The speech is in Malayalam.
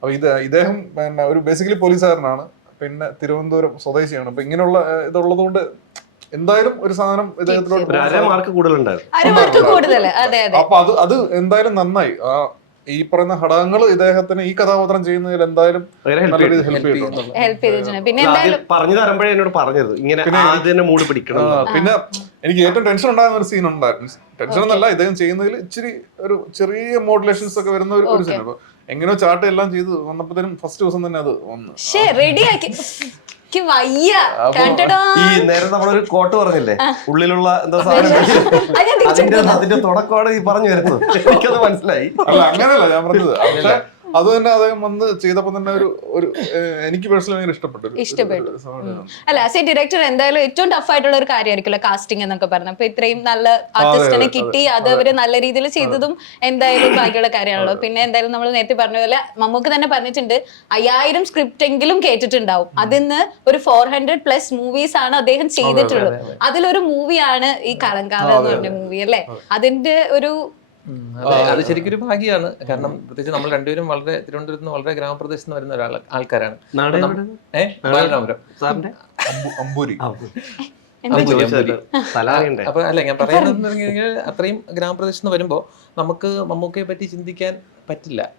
അപ്പൊ ഇദ്ദേഹം പിന്നെ ഒരു ബേസിക്കലി പോലീസുകാരനാണ്, പിന്നെ തിരുവനന്തപുരം സ്വദേശിയാണ്. അപ്പൊ ഇങ്ങനെയുള്ള ഇതുള്ളത് കൊണ്ട് എന്തായാലും ഒരു സാധനം ഇദ്ദേഹത്തിലോട്ട് മാർക്ക് കൂടുതലുണ്ടായിരുന്നു. അരമാർക്ക് കൂടുതൽ. അതെ അതെ. അപ്പൊ അത് എന്തായാലും നന്നായി. ഈ പറയുന്ന ഘടകങ്ങൾ ഇദ്ദേഹത്തിന് ഈ കഥാപാത്രം ചെയ്യുന്നതിൽ എന്തായാലും നല്ല രീതിയിൽ ഹെൽപ്പ് ചെയ്തിട്ടുണ്ട്. പിന്നെ എന്തായാലും പറഞ്ഞു തരുമ്പോഴേ എന്നോട് പറഞ്ഞത് ഇങ്ങനെ ആദ്യം മൂട് പിടിക്കണം. പിന്നെ എനിക്ക് ഏറ്റവും ടെൻഷൻ ഉണ്ടാകുന്ന ഒരു സീൻ ഉണ്ടായിരുന്നു. ടെൻഷൻ എന്നല്ല, ഇദ്ദേഹം ചെയ്യുന്നതിൽ ഇച്ചിരി ഒരു ചെറിയ മോഡുലേഷൻസ് ഒക്കെ വരുന്ന ഒരു സീൻ. അപ്പൊ എങ്ങനെയോ ചാട്ട് എല്ലാം ചെയ്ത് വന്നപ്പോഴത്തേനും ഫസ്റ്റ് ദിവസം തന്നെ അത് വന്നു റെഡിയാക്കി. ഈ നേരം നമ്മളൊരു കോട്ട് പറഞ്ഞില്ലേ, ഉള്ളിലുള്ള എന്താ സാധനം, അതിന്റെ തുടക്കമാണ് ഈ പറഞ്ഞു വരുന്നത്. എനിക്കത് മനസ്സിലായി. അല്ല അങ്ങനെയല്ല ഞാൻ പറഞ്ഞത്. പക്ഷെ അത് തന്നെ അദ്ദേഹം വന്ന് ചെയ്തപ്പോ തന്നെ ഒരു എനിക്ക് പേഴ്സണലി ഇഷ്ടപ്പെട്ടു. അല്ല, ആസ് എ ഡയറക്ടർ എന്തായാലും ഏറ്റവും ടഫ് ആയിട്ടുള്ള ഒരു കാര്യമായിരിക്കുമല്ലോ കാസ്റ്റിംഗ് എന്നൊക്കെ പറഞ്ഞു. അപ്പൊ ഇത്രയും നല്ല ആർട്ടിസ്റ്റിനെ കിട്ടി, അത് അവര് നല്ല രീതിയിൽ ചെയ്തതും എന്തായാലും ബാക്കിയുള്ള കാര്യമാണല്ലോ. പിന്നെ എന്തായാലും നമ്മൾ നേരത്തെ പറഞ്ഞ പോലെ മമ്മൂക്ക് തന്നെ പറഞ്ഞിട്ടുണ്ട് 5000 സ്ക്രിപ്റ്റ് എങ്കിലും കേട്ടിട്ടുണ്ടാവും. അതിന്ന് ഒരു 400+ മൂവീസ് ആണ് അദ്ദേഹം ചെയ്തിട്ടുള്ളത്. അതിലൊരു മൂവിയാണ് ഈ കളങ്കാവ് എന്ന് പറഞ്ഞ മൂവി അല്ലേ. അതിന്റെ ഒരു അത് ശരിക്കും ഒരു ഭാഗ്യമാണ്. കാരണം പ്രത്യേകിച്ച് നമ്മൾ രണ്ടുപേരും വളരെ തിരുവനന്തപുരത്ത് നിന്ന് വളരെ ഗ്രാമപ്രദേശത്ത് നിന്ന് വരുന്ന ആൾക്കാരാണ്. ബാലരാമപുരം. അപ്പൊ അല്ല, ഞാൻ പറയുന്നത് അത്രയും ഗ്രാമപ്രദേശത്ത് നിന്ന് വരുമ്പോ നമുക്ക് മമ്മൂക്കയെ പറ്റി ചിന്തിക്കാൻ പറ്റില്ല.